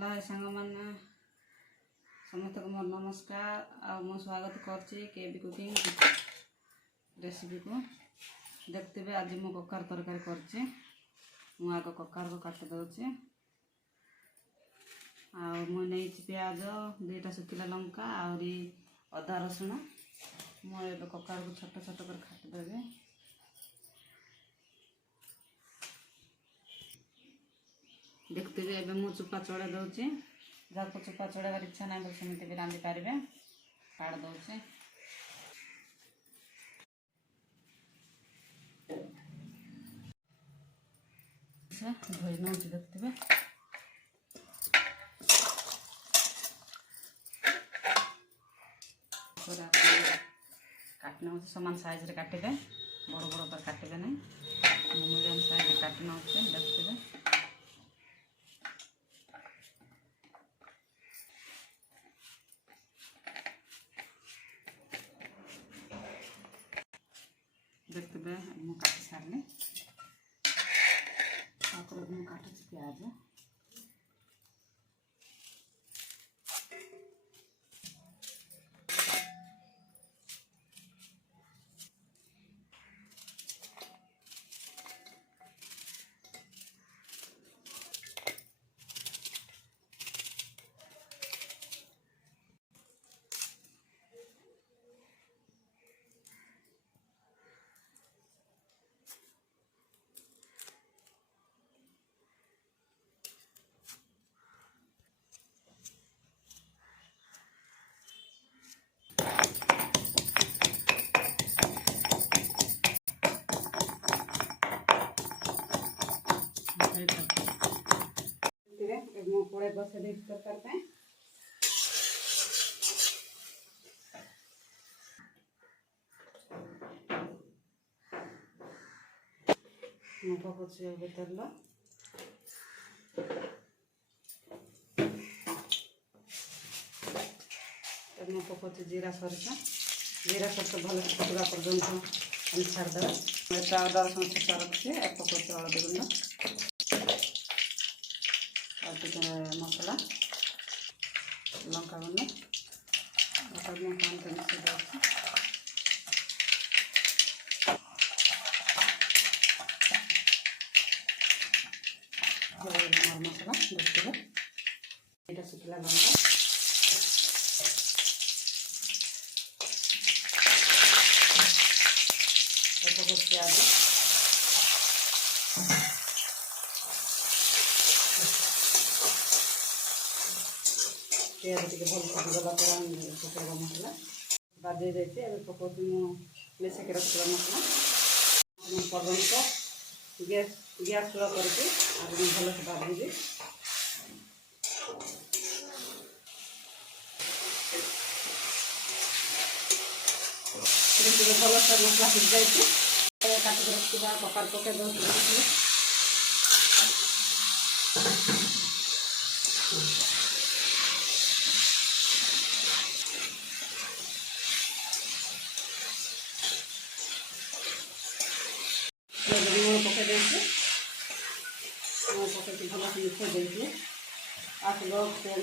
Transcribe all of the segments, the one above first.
Hello सांग मैंने समस्त को मोर नमस्कार मु स्वागत कर कुकिंग रेसिपी को देखते हुए आज मु ककार तरकारी कर आग ककार को काट दूचे नहीं प्याज दुईटा सुखिला लंका आहरी अदा रसुण मुझे ककार को छोट छोट कर काटिदेवी। देखते हुए एवं मु चुपा चढ़े दूसरी जहाँ चुपा चढ़ार इच्छा ना सेमती भी रांधि पारे काट दूचे। धोई नौ देखते हुए काटना सामान साइज रे काटे बड़ बड़ पर काटे ना मीडियम साइज काटना देखते हुए देखते हुए मुझे काटी सारे मुझे काटुच प्याज कड़े बस तरकारी पकड़ तेल पकड़ जीरा सरस भल फुटवा पर्यटन छाड़दे अदा रसुण छेचा रखी पकड़ हलदी गुंड मसला लंका गुंड मिसे मसला देखते ये सुखला लंका प्याज प्याज टे भल फुटगला पकड़ा मसला बाजे जाइए पकाऊँ मिसेक रखा मसला पर्यटन गैस स्लो करके भल से भाजी भल से मसला सीझ जाइए काटिक रखा ककार पकड़ दूसरी लुण पकड़ पकड़ भल से मिसे देखिए आप लोग तेल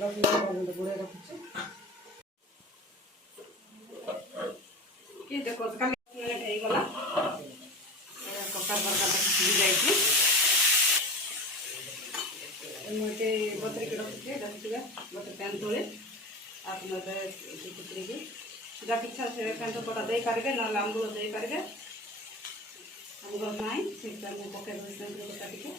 10 मिनट गुड़े रखी देखो खाली मिनट होगा ककार तरकारी सीझी जाइए मुझे बतरिक रखी देखिए गोटे पैन तोड़े आप पुतरी जहाँ इच्छा से पैंट पटा दे पारे ना आंबुल दे पारे आंबुल ना से पकड़ कटा टे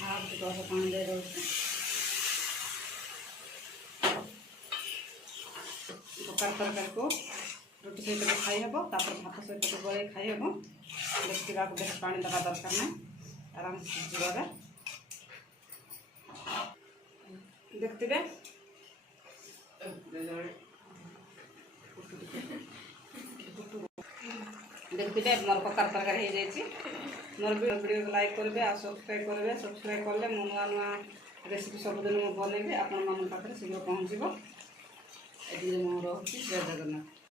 हाफ ग्लास पानी दे दूसरी ककार तरकारी को रोटी सहित खाई हे भात सहित गोल खाई हे देखते आप बेस पानी दवा दरकार ना आराम से सीझे देखते देखते मोर ककार तरकारी हो जाए मोर वीडियो लाइक करेंगे आ सब्सक्राइब कले मो नुआ नुआ रेसिपी सबुदिन मुझे बनइबी आपण मान पाखे शीघ्र पहुँचब। ये मोर जय जगन्नाथ।